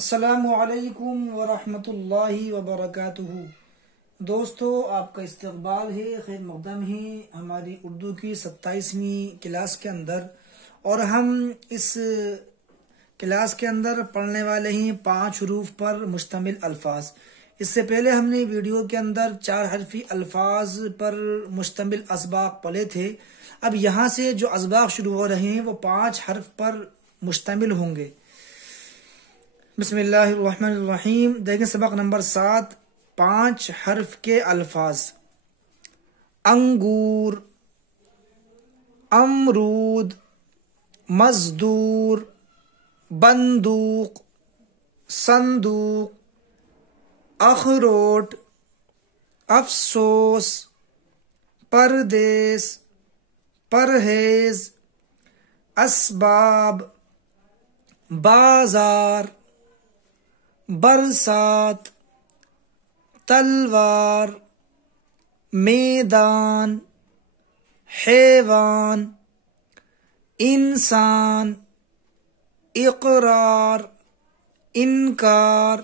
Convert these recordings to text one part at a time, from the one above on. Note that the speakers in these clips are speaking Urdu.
السلام علیکم ورحمۃ اللہ وبرکاتہ۔ دوستو، آپ کا استقبال ہے، خیر مقدم ہے ہماری اردو کی 27ویں کلاس کے اندر، اور ہم اس کلاس کے اندر پڑھنے والے ہیں 5 حروف پر مشتمل الفاظ۔ اس سے پہلے ہم نے ویڈیو کے اندر 4 حرفی الفاظ پر مشتمل اسباق پڑھے تھے۔ اب یہاں سے جو اسباق شروع ہو رہے ہیں وہ 5 حرف پر مشتمل ہوں گے۔ بسم اللہ الرحمن الرحیم۔ دیکھیں سبق نمبر 7، 5 حرف کے الفاظ۔ انگور، امرود، مزدور، بندوق، صندوق، اخروٹ، افسوس، پردیس، پرہیز، اسباب، بازار، برسات، تلوار، میدان، حیوان، انسان، اقرار، انکار،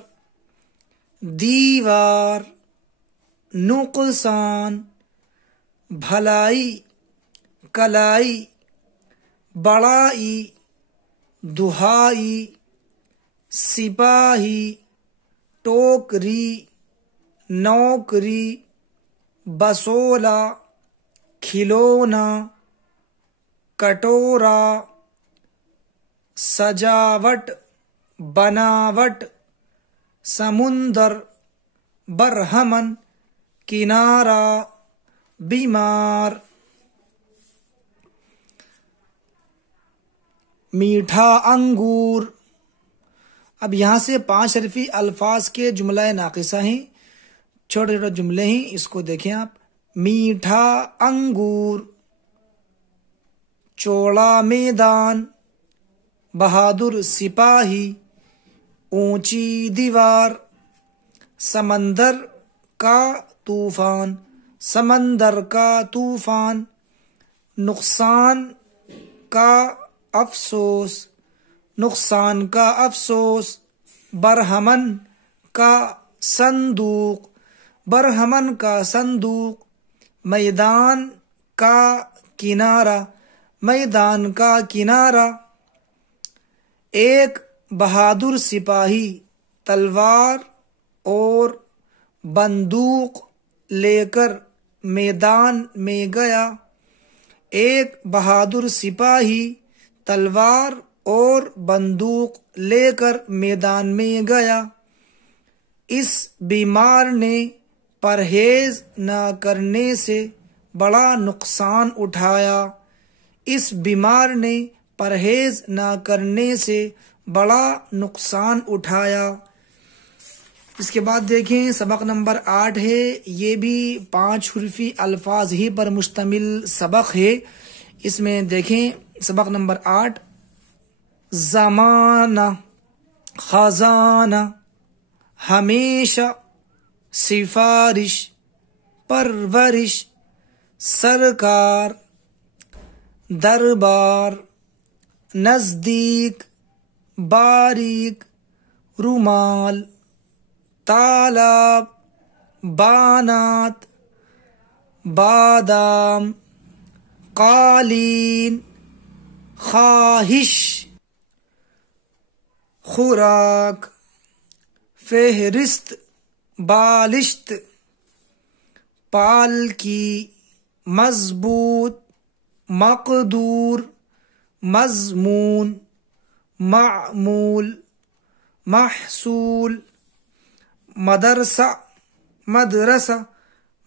دیوار، نقصان، بھلائی، کلائی، بڑائی، دہائی، سپاہی، ٹوکری، نوکری، بسولہ، کھلونا، کٹورا، سجاوٹ، بناوٹ، سمندر، برہمن، کنارہ، بیمار۔ میٹھا انگور۔ اب یہاں سے 5 حرفی الفاظ کے جملہ ناقصہ ہیں، چھوٹے چھوٹے جملے ہیں، اس کو دیکھیں آپ۔ میٹھا انگور، چوڑا میدان، بہادر سپاہی، اونچی دیوار، سمندر کا طوفان، سمندر کا طوفان، نقصان کا افسوس، نقصان کا افسوس، برہمن کا صندوق، برہمن کا صندوق، میدان کا کنارہ، میدان کا کنارہ، ایک بہادر سپاہی تلوار اور بندوق لے کر میدان میں گیا، ایک بہادر سپاہی تلوار اور بندوق لے کر میدان میں گیا۔ اس بیمار نے پرہیز نہ کرنے سے بڑا نقصان اٹھایا، اس بیمار نے پرہیز نہ کرنے سے بڑا نقصان اٹھایا۔ اس کے بعد دیکھیں سبق نمبر 8 ہے، یہ بھی 5 حرفی الفاظ ہی پر مشتمل سبق ہے۔ اس میں دیکھیں سبق نمبر 8، زمانہ، خزانہ، ہمیشہ، سفارش، پرورش، سرکار، دربار، نزدیک، باریک، رومال، تالاب، بانات، بادام، قالین، خواہش، خوراک، فہرست، بالشت، پالکی، مضبوط، مقدور، مضمون، معمول، محصول، مدرسہ، مدرسہ،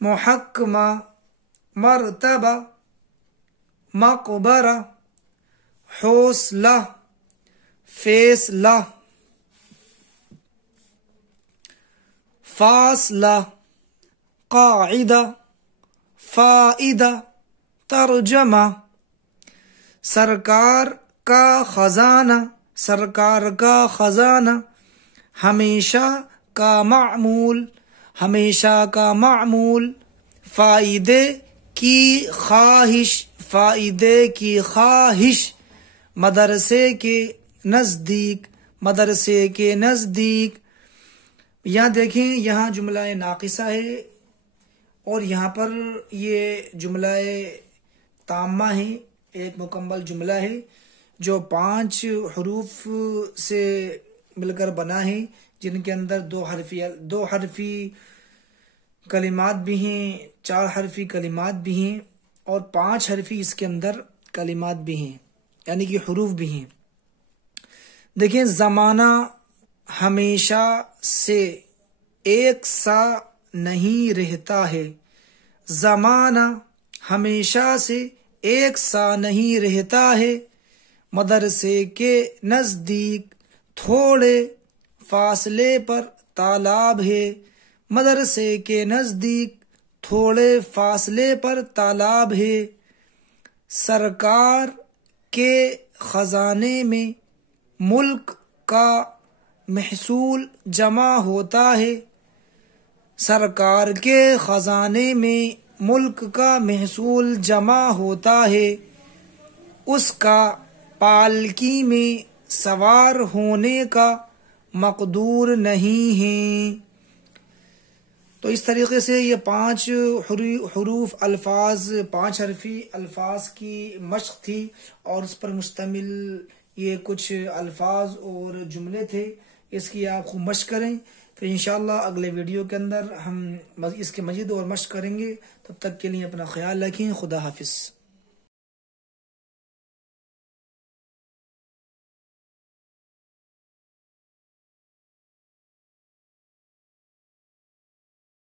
محکمہ، مرتبہ، مقبرہ، حوصلہ، فیصلہ، فاصلہ، قاعدہ، فائدہ، ترجمہ، سرکار کا خزانہ، سرکار کا خزانہ، ہمیشہ کا معمول، ہمیشہ کا معمول، فائدے کی خواہش، فائدے کی خواہش، مدرسے کے نزدیک، مدرسے کے نزدیک. یہاں دیکھیں، یہاں جملہ ناقصہ ہے اور یہاں پر یہ جملہ تامہ ہے، ایک مکمل جملہ ہے جو 5 حروف سے مل کر بنا ہے، جن کے اندر 2 حرفی کلمات بھی ہیں، 4 حرفی کلمات بھی ہیں اور 5 حرفی اس کے اندر کلمات بھی ہیں، یعنی کہ حروف بھی ہیں. دیکھیں، زمانہ ہمیشہ سے ایک سا نہیں رہتا ہے. زمانہ ہمیشہ سے ایک سا نہیں رہتا ہے. مدرسے کے نزدیک تھوڑے فاصلے پر تالاب ہے. مدرسے کے نزدیک تھوڑے فاصلے پر تالاب ہے. سرکار کے خزانے میں ملک کا محصول جمع ہوتا ہے. سرکار کے خزانے میں ملک کا محصول جمع ہوتا ہے. اس کا پالکی میں سوار ہونے کا مقدور نہیں ہے. تو اس طریقے سے یہ 5 حروف الفاظ، 5 حرفی الفاظ کی مشق تھی اور اس پر مشتمل یہ کچھ الفاظ اور جملے تھے. اس کی آپ خوب مشق کریں، پھر انشاءاللہ اگلے ویڈیو کے اندر ہم اس کے مزید اور مشق کریں گے. تب تک کے لیے اپنا خیال رکھیں. خدا حافظ.